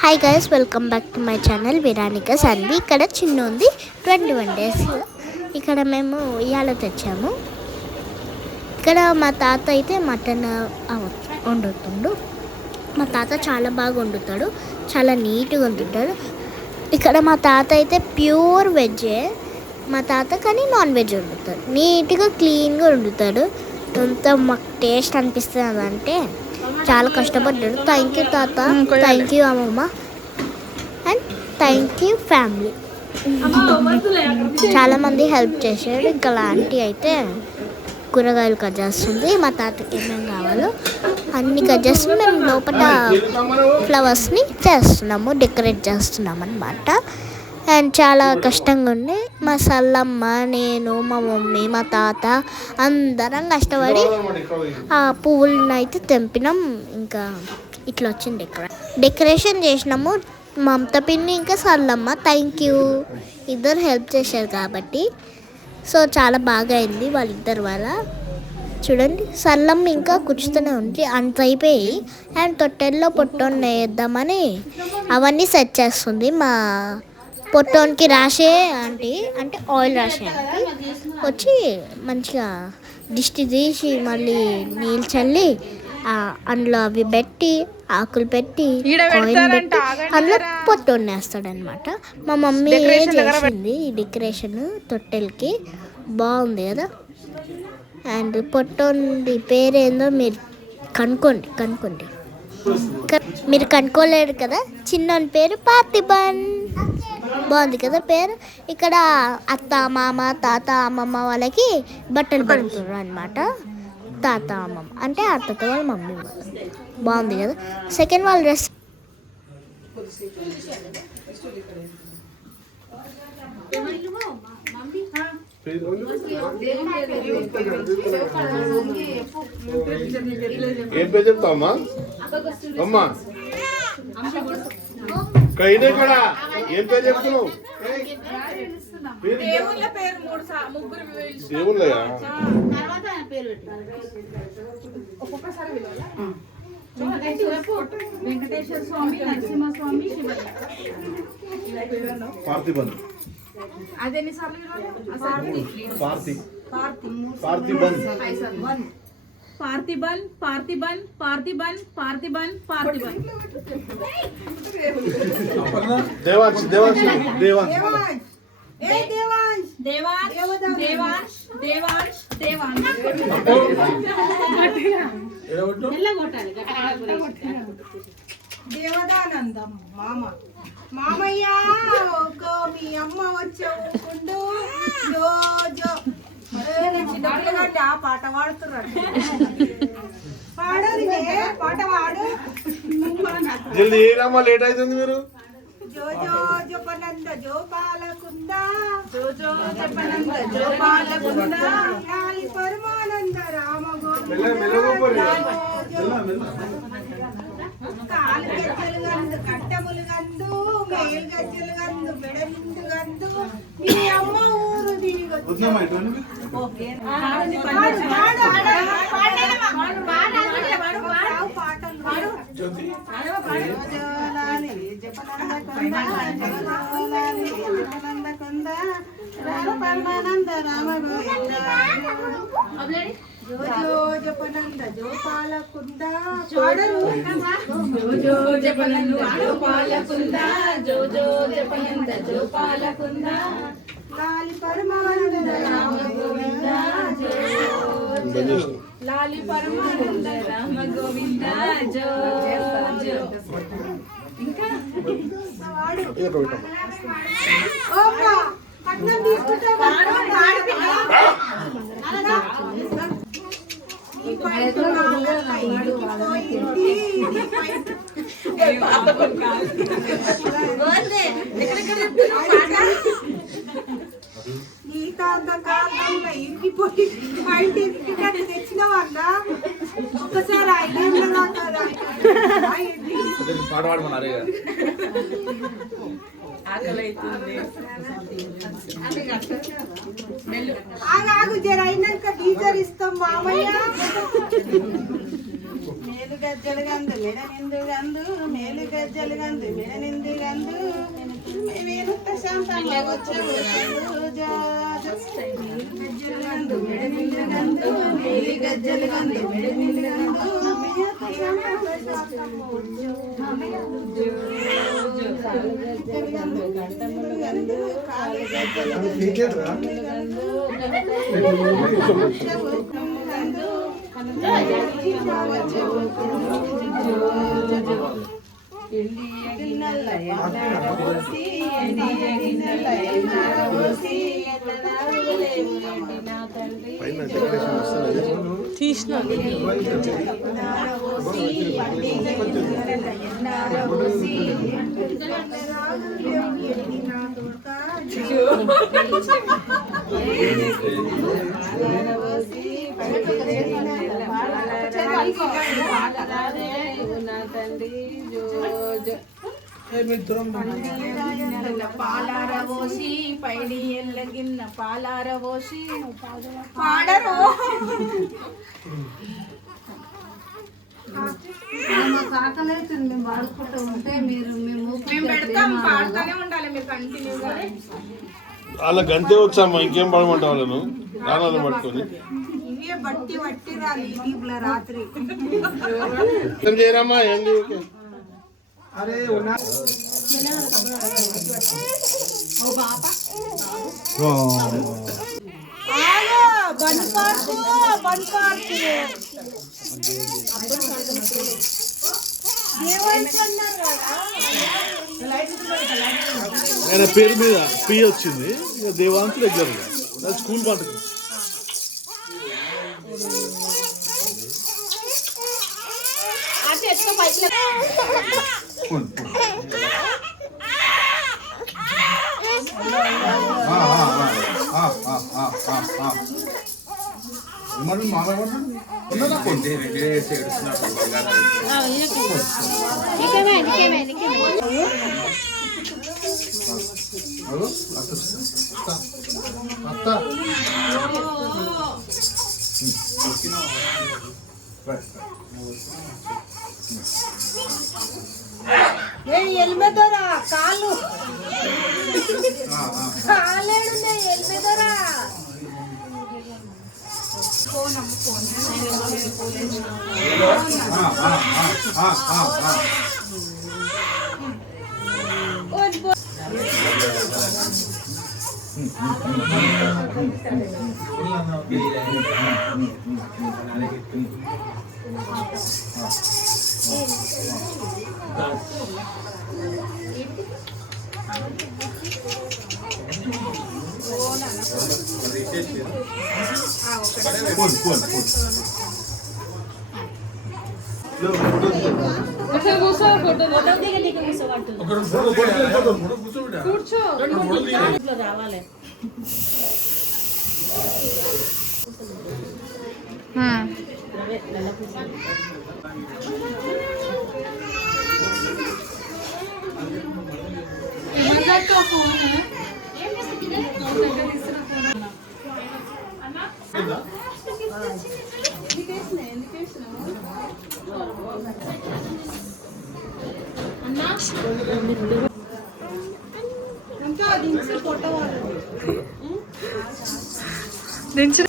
Hi guys, welcome back to my channel Viranika Sanvi. ఇక్కడ చిన్న ఉంది 21 days. ఇక్కడ మేము ఇవాళ తెచ్చాము. ఇక్కడ మా తాత అయితే మటన్ వండుతుండు. మా తాత చాలా బాగా వండుతాడు, చాలా నీట్గా వండుతాడు. ఇక్కడ మా తాత అయితే ప్యూర్ వెజ్జే మా తాత, కానీ నాన్ వెజ్ వండుతాడు. నీట్గా క్లీన్గా వండుతాడు. ఎంత మాకు టేస్ట్ అనిపిస్తుంది అంటే చాలా కష్టపడ్డాడు. థ్యాంక్ యూ తాత, థ్యాంక్ యూ అమ్మమ్మ, అండ్ థ్యాంక్ యూ ఫ్యామిలీ. చాలామంది హెల్ప్ చేశాడు. ఇంకా ఆంటీ అయితే కూరగాయలు కట్ చేస్తుంది. మా తాతకి ఏమేమి కావాలో అన్ని కట్ చేస్తుంది. మేము లోపల ఫ్లవర్స్ని చేస్తున్నాము, డెకరేట్ చేస్తున్నాం అన్నమాట. అండ్ చాలా కష్టంగా ఉండి మా సల్లమ్మ, నేను, మా మమ్మీ, మా తాత అందరం కష్టపడి ఆ పువ్వులను అయితే తెంపినాం. ఇంకా ఇట్లా వచ్చింది డెకరేషన్ చేసినాము. మమత పిన్ని ఇంకా సల్లమ్మ థ్యాంక్ యూ, ఇద్దరు హెల్ప్ చేశారు కాబట్టి. సో చాలా బాగా అయింది వాళ్ళిద్దరు వల్ల. చూడండి, సల్లమ్మ ఇంకా కూర్చుతూనే ఉంది. అంత అయిపోయి అండ్ తొట్టెల్లో పొట్టోని వేద్దామని అవన్నీ సెట్ చేస్తుంది. మా పొట్టోనికి రాసే ఆంటీ, అంటే ఆయిల్ రాసే ఆంటీ వచ్చి మంచిగా దిష్టి తీసి మళ్ళీ నీళ్ళు చల్లి అందులో అవి పెట్టి ఆకులు పెట్టి కాయిన్ పెట్టి అందులో పొట్టోని వేస్తాడనమాట. మా మమ్మీ చేసింది ఈ డెకరేషన్ తొట్టెలకి, బాగుంది కదా. అండ్ పొట్టోని పేరేందో మీరు కనుక్కోండి. మీరు కనుక్కోలేరు కదా. చిన్నోని పేరు పార్థిబన్, బాగుంది కదా పేరు. ఇక్కడ అత్త, మామ, తాత, అమ్మమ్మ వాళ్ళకి బట్టలు పెడుతున్నారు అనమాట. తాత, అమ్మమ్మ అంటే అత్తతో వాళ్ళ మమ్మీ వాళ్ళు. బాగుంది కదా. సెకండ్ వాళ్ళ డ్రెస్ ఏం పేరు చెప్తావమ్మా అమ్మా? కైనే కూడా ఏం పేరు చెప్తున్నావు? దేవుళ్ళయా? వెంకటేశ్వర స్వామి, నరసింహస్వామి, శివయ్య. పార్థిబన్. అదెన్నిసార్లు పార్థిబన్. పార్థిబన్, పార్థిబన్, పార్థిబన్, పార్థిబన్, పార్థిబన్. దేవాంశ్, దేవాంశ్, దేవాంశ్, దేవాంశ్, దేవాంశ్, దేవాంశ్, దేవాంశ్. దేవదానందం మామ, మామయ్య మీ అమ్మ వచ్చేకుండు చిన్నపిల్లగాన్ని ఆ పాట పాడుతున్నాడు. పాడాలి పాట పాడు. జల్దీ ఏరమ్మా, లేట్ అవుతుంది. మీరు జో జో జపనంద జో బాలకుంద, జో జో జపనంద జో బాలకుంద, లాలి పరమానంద రామ గోవింద. కాలు గజ్జలు గందు, కట్టములు గందు, మేలు గజ్జలు గందు, మెడలిందు గందు, మీ అమ్మ ఊరు దిగొచ్చు. పరమానంద రామ గోవింద. జో జో జపనంద జో పాలకుంద, పాడరు. జో జో జపనంద జో పాలకుంద, జో జో జపనంద జో పాలకుంద, లాలి పరమానంద రామ గోవింద. లాలి పరమానంద రామ గోవింద. జో జో ఇంకా పట్నం తీసుకుంటా. నీ తాత కాలంలో ఇంటిపోయి మా ఇంటి తెచ్చినవన్నా ఒక్కసారి 5 ఏళ్ళ పాట పాడమన్నారు. ఆగు జర అయినాక డీజర్ ఇస్తాం మామయ్య. మేలు గజ్జలు గందు మెడ నిండు గందు మేలు గజ్జలు గందు మెడ నిండు గందు మేలుత శాంతంగా వచ్చవు గజ్జలు గందు మెడ నిండు గందు మేలు గజ్జలు గందు మెడ నిండు గందు పాలారవోసి పైడి ఎల్లగిన్న పాలారవోసి పాడరు ఆకలైతుంది మేము వాడుకుంటూ ఉంటే మేము పెడతాం పాడుతూనే ఉండాలి మీరు కంటిన్యూగా వాళ్ళ గంటే వచ్చామ్మా ఇంకేం పడమంటావు వాళ్ళను రానాలను పట్టుకొని ఇవే బట్టి వట్టి రాలి యూట్యూబ్లో రాత్రి ఏం చేయరమ్మా ఏం చేయకే ఆయన పేరు మీద పి వచ్చింది ఇక దేవాంత్ రెగ్యులర్గా స్కూల్ పాటకు ఎల్మెదరా కాళ్ళు కాలేడు ఎల్మెదరా రావాలి దించి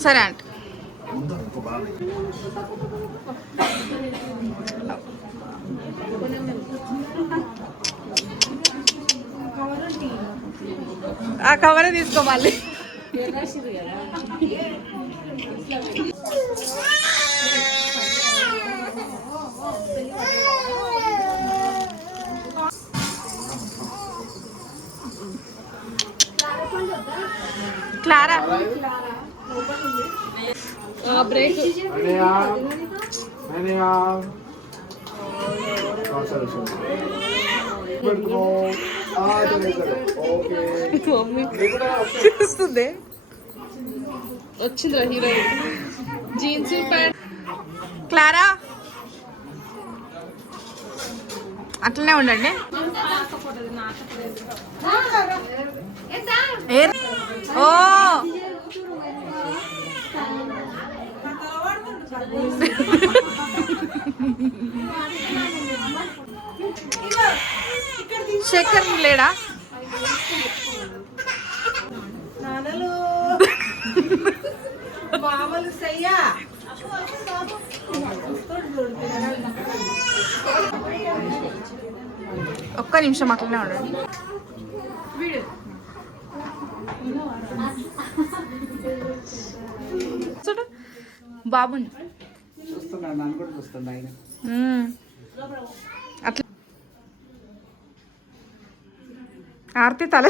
సరే ఆంటీ ఆ కవరే తీసుకో మళ్ళీ క్లారా బ్రేక్ చూస్తుంది వచ్చిందిరా హీరో జీన్స్ ప్యాంట్. క్లారా అట్లనే ఉండండి. ఓ శేఖర్ లేడా? నాన్నలు మామలు సయ్యా ఒక్క నిమిషం అట్లనే ఉండండి. చూడు బాబుని చూస్తున్నాడు, నన్ను కూడా చూస్తుండ ఆయన. అట్లా ఆర్తి తల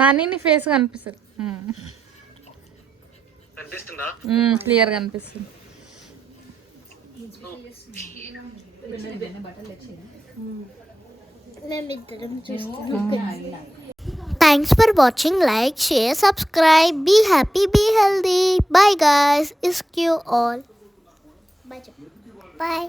నాని ఫేస్ కనిపిస్తుంది, క్లియర్ గా అనిపిస్తుంది. Thanks for watching. Like, share, subscribe. Be happy, be healthy. Bye guys. Isk you all. Bye. Bye.